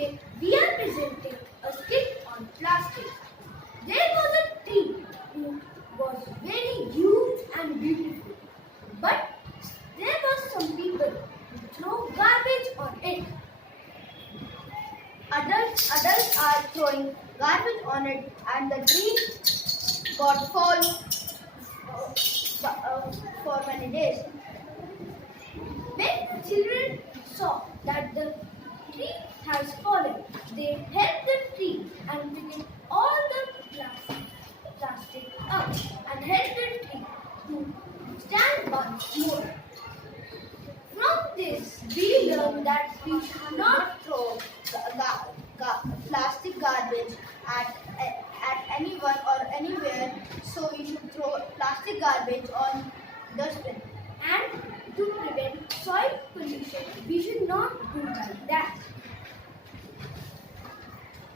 Today we are presenting a skit on plastic. There was a tree who was very huge and beautiful, but there were some people who throw garbage on it. Adults are throwing garbage on it, and the tree got fall for many days. When children saw that the tree has fallen, they helped the tree and picked it